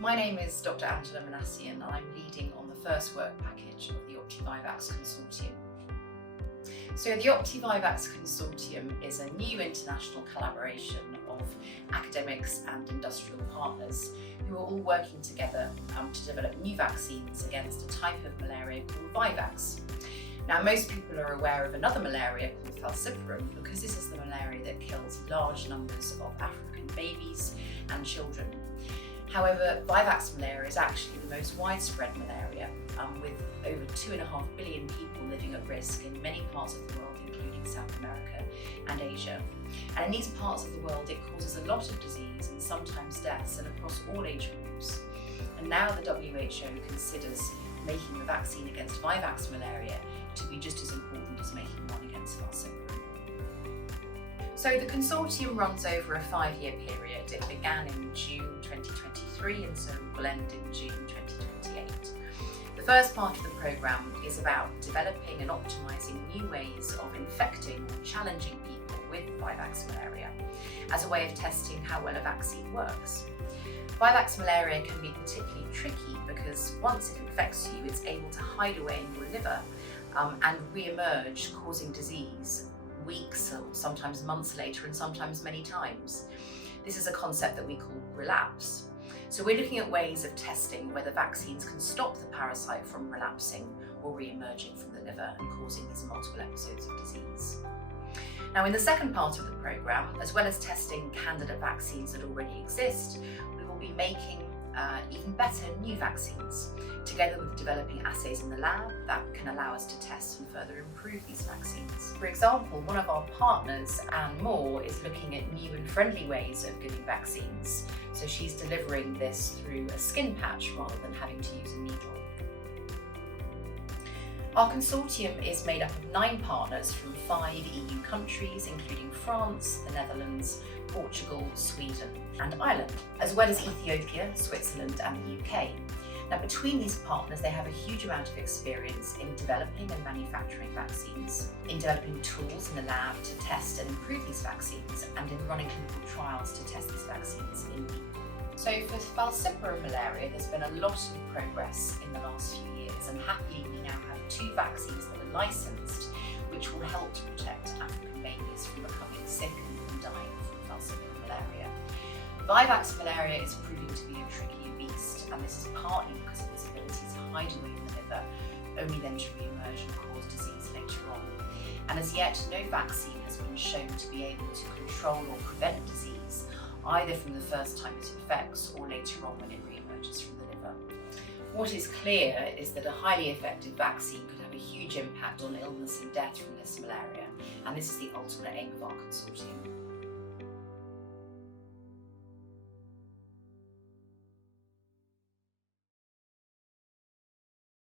My name is Dr. Angela Minassian and I'm leading on the first work package of the Optivivax Consortium. So the Optivivax Consortium is a new international collaboration of academics and industrial partners who are all working together to develop new vaccines against a type of malaria called Vivax. Now, most people are aware of another malaria called falciparum because this is the malaria that kills large numbers of African babies and children. However, Vivax malaria is actually the most widespread malaria, with over 2.5 billion people living at risk in many parts of the world, including South America and Asia. And in these parts of the world, it causes a lot of disease and sometimes deaths, and across all age groups. And now the WHO considers making a vaccine against Vivax malaria to be just as important as making one against falciparum. So the consortium runs over a 5-year period. It began in June 2023 and so will end in June 2028. The first part of the programme is about developing and optimising new ways of infecting or challenging people with Vivax malaria as a way of testing how well a vaccine works. Vivax malaria can be particularly tricky because once it infects you, it's able to hide away in your liver and re-emerge, causing disease weeks or sometimes months later, and sometimes many times. This is a concept that we call relapse. So we're looking at ways of testing whether vaccines can stop the parasite from relapsing or re-emerging from the liver and causing these multiple episodes of disease. Now, in the second part of the programme, as well as testing candidate vaccines that already exist, we will be making even better new vaccines, together with developing assays in the lab that can allow us to test and further improve these vaccines. For example, one of our partners, Anne Moore, is looking at new and friendly ways of giving vaccines. So she's delivering this through a skin patch rather than having to use a needle. Our consortium is made up of 9 partners from 5 EU countries, including France, the Netherlands, Portugal, Sweden and Ireland, as well as Ethiopia, Switzerland and the UK. Now, between these partners, they have a huge amount of experience in developing and manufacturing vaccines, in developing tools in the lab to test and improve these vaccines, and in running clinical trials to test these vaccines in people. So for falciparum malaria, there's been a lot of progress in the last few years, and happily we now have 2 vaccines that are licensed, which will help to protect African babies from becoming sick and from dying from falciparum malaria. Vivax malaria is proving to be a tricky beast, and this is partly because of its ability to hide away in the liver, only then to re-emerge and cause disease later on. And as yet, no vaccine has been shown to be able to control or prevent disease, either from the first time it infects or later on when it re-emerges from the liver. What is clear is that a highly effective vaccine could have a huge impact on illness and death from this malaria, and this is the ultimate aim of our consortium.